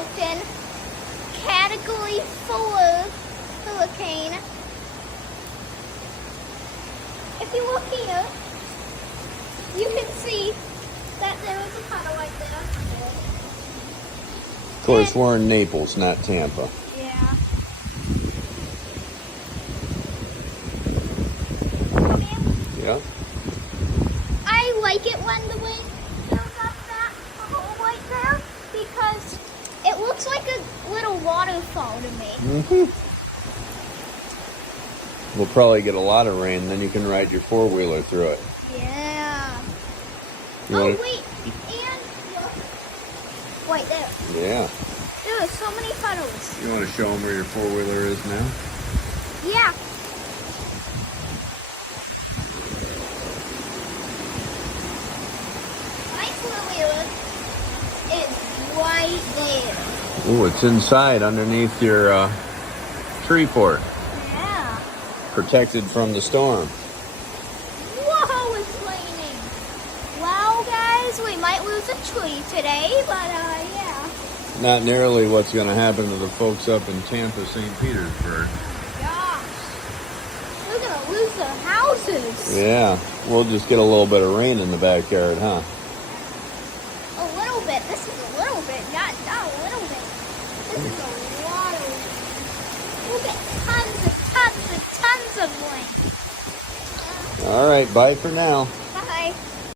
Milton. Category 4 hurricane. If you look here, you can see that there is a puddle right there. Of course, we're in Naples, not Tampa. Yeah. Come here. Yeah. I like it when the wind goes up that hole right there because it looks like a little waterfall to me. We'll probably get a lot of rain, then you can ride your four-wheeler through it. Yeah. You Oh, wanna- wait. And look. Right there. Yeah. There are so many puddles. You want to show them where your four-wheeler is now? Yeah. My four-wheeler is right there. Ooh, it's inside underneath your tree fort, Yeah. protected from the storm. Whoa, it's raining. Well, guys, we might lose a tree today, but yeah. Not nearly what's going to happen to the folks up in Tampa, St. Petersburg. Gosh. We're going to lose their houses. Yeah, we'll just get a little bit of rain in the backyard, huh? A little bit. This is a little bit, not a little bit. This is a lot of rain. We'll get tons of rain. All right, bye for now.